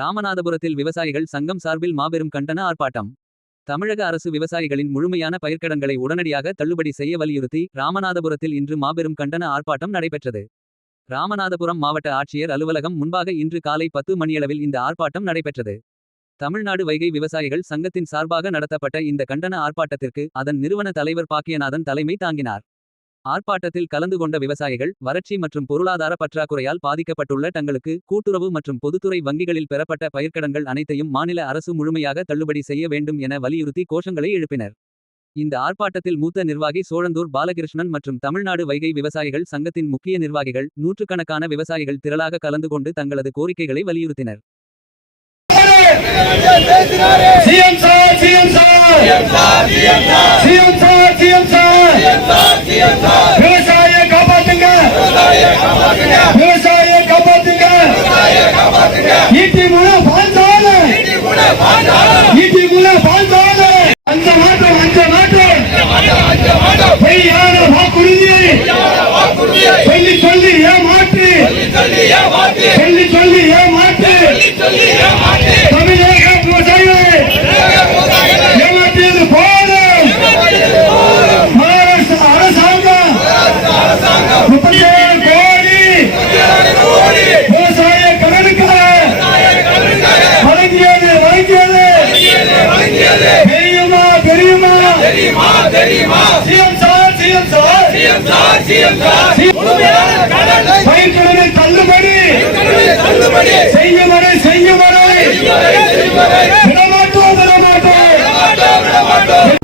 ராமநாதபுரத்தில் விவசாயிகள் சங்கம் சார்பில் மாபெரும் கண்டன ஆர்ப்பாட்டம். தமிழக அரசு விவசாயிகளின் முழுமையான பயிர்க்கடன்களை உடனடியாக தள்ளுபடி செய்ய வலியுறுத்தி ராமநாதபுரத்தில் இன்று மாபெரும் கண்டன ஆர்ப்பாட்டம் நடைபெற்றது. ராமநாதபுரம் மாவட்ட ஆட்சியர் அலுவலகம் முன்பாக இன்று காலை 10 மணியளவில் இந்த ஆர்ப்பாட்டம் நடைபெற்றது. தமிழ்நாடு வைகை விவசாயிகள் சங்கத்தின் சார்பாக நடத்தப்பட்ட இந்த கண்டன ஆர்ப்பாட்டத்திற்கு அதன் நிறுவன தலைவர் பாக்கியநாதன் தலைமை தாங்கினார். ஆர்ப்பாட்டத்தில் கலந்து கொண்ட விவசாயிகள் வறட்சி மற்றும் பொருளாதார பற்றாக்குறையால் பாதிக்கப்பட்டுள்ள தங்களுக்கு கூட்டுறவு மற்றும் பொதுத்துறை வங்கிகளில் பெறப்பட்ட பயிர்க்கடன்கள் அனைத்தையும் மாநில அரசு முழுமையாக தள்ளுபடி செய்ய வேண்டும் என வலியுறுத்தி கோஷங்களை எழுப்பினர். இந்த ஆர்ப்பாட்டத்தில் மூத்த நிர்வாகி சோழந்தூர் பாலகிருஷ்ணன் மற்றும் தமிழ்நாடு வைகை விவசாயிகள் சங்கத்தின் முக்கிய நிர்வாகிகள் நூற்றுக்கணக்கான விவசாயிகள் திரளாக கலந்து கொண்டு தங்களது கோரிக்கைகளை வலியுறுத்தினர். விவசாயியை காப்பாத்துங்க, விவசாயியை காப்பாத்துங்க. ஈட்டி முனை பாஞ்சாலை, ஈட்டி முனை பாஞ்சாலை. அஞ்ச மாட்டோம், அஞ்ச மாட்டோம். பொய்யான வாக்குறுதியை சொல்லி சொல்லி ஏமாற்று, சொல்லி சொல்லி ஏமாற்று. தமிழக விவசாயிகளை ஏமாற்றியது போதும். மகாராஷ்டிரா அரசாங்கம் 37 கோடி விவசாய கடனுக்காக வழங்கியது. தெரியுமா தெரியுமா? சிஎம் சார் பயிர்க்கடனை தள்ளுபடி செய்யும் வரை விடமாட்டோம்.